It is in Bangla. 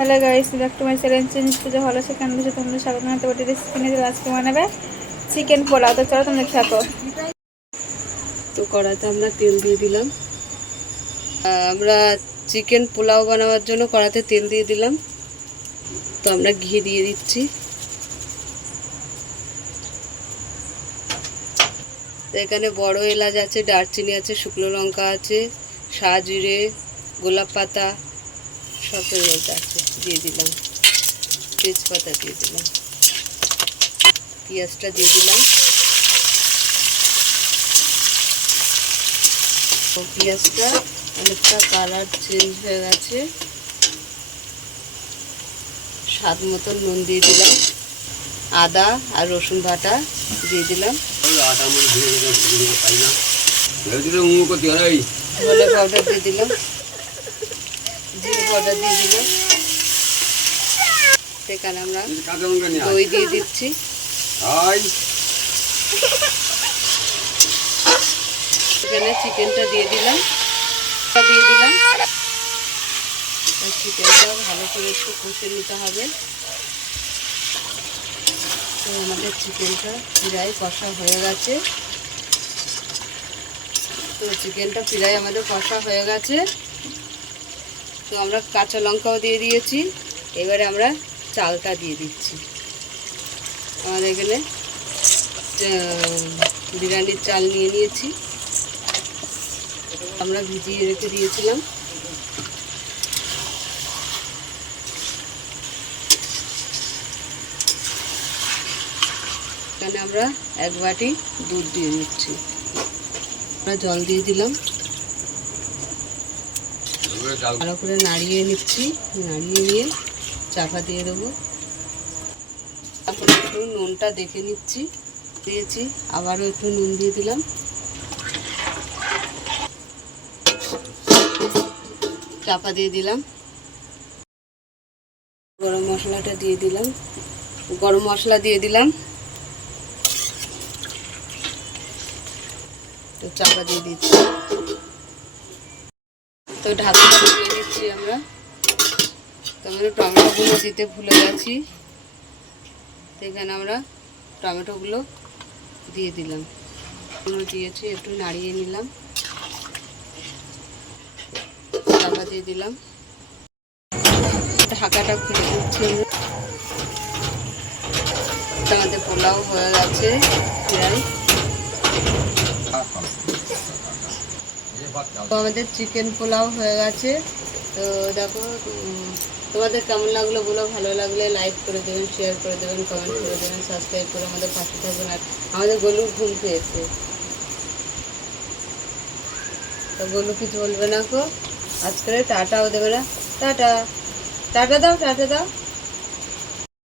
Hello guys, back to my channel change পুজো হলো সেখানে বসে তোমরা স্বাগত জানাতে পারি। রেসিপি নিয়ে আজকে বানাবে চিকেন পোলাও। তো চলো তোমরা থাকো। তো কড়াইতে আমরা তেল দিয়ে দিলাম। আমরা চিকেন পোলাও বানাবার জন্য কড়াইতে তেল দিয়ে দিলাম। তো আমরা ঘি দিয়ে দিচ্ছি। তো এখানে বড় এলাচ আছে, দারচিনি আছে, শুকনো লঙ্কা আছে, সাজিরে, গোলাপ পাতা সব আছে দিয়ে দিলাম। তেজপাতা দিয়ে দিলাম, পেঁয়াজটা দিয়ে দিলাম। পেঁয়াজটা অনেকটা কালার চেঞ্জ হয়ে গেছে। স্বাদ মতন নুন দিয়ে দিলাম, আদা আর রসুন বাটা দিয়ে দিলাম, ধনে পাউডার দিয়ে দিলাম, জিরে পাউডার দিয়ে দিলাম। সেখানে আমরা দই দিয়ে দিচ্ছি। এখানে চিকেনটা দিয়ে দিলাম। চিকেনটা ভালো করে একটু কষে নিতে হবে। তো আমাদের চিকেনটা প্রায় কষা হয়ে গেছে। তো চিকেনটা প্রায় আমাদের কষা হয়ে গেছে। তো আমরা কাঁচা লঙ্কাও দিয়ে দিয়েছি। এবারে আমরা চালটা দিয়ে দিচ্ছি। আমাদের এখানে বিরিয়ানির চাল নিয়ে নিয়েছি, আমরা ভিজিয়ে রেখে দিয়েছিলাম। এখানে আমরা 1 বাটি দুধ দিয়ে দিচ্ছি। আমরা জল দিয়ে দিলাম, ভালো করে নাড়িয়ে নিচ্ছি। নাড়িয়ে নিয়ে চাপা দিয়ে দেবো। তারপরে একটু নুনটা দেখে নিচ্ছি, দিয়েছি। আবারও একটু নুন দিয়ে দিলাম, চাপা দিয়ে দিলাম। গরম মশলাটা দিয়ে দিলাম, গরম মশলা দিয়ে দিলাম। তো চাপা দিয়ে দিচ্ছি। তো ঢাকনা দিয়ে দিচ্ছি আমরা। তো আমরা টমেটোগুলো দিতে ভুলে গেছি। তো এখানে আমরা টমেটোগুলো দিয়ে দিলাম, দিয়েছি। একটু নাড়িয়ে নিলাম, চাপা দিয়ে দিলাম। ঢাকাটা খুলে দিচ্ছি। আমাদের পোলাও হয়ে গেছে প্রায়। তো আমাদের চিকেন পোলাও হয়ে গেছে। তো দেখো, তোমাদের কেমন লাগলো বলো। ভালো লাগলে লাইক করে দেবেন, শেয়ার করে দেবেন, কমেন্ট করে দেবেন, সাবস্ক্রাইব করে আমাদের পাশে থাকবেন। আর আমাদের গলুর ঘুম পেয়েছে, তো গলু কিছু বলবে না গো আজকে, টাটাও দেবে না। টাটা, টাটা দাও, টাটা দাও।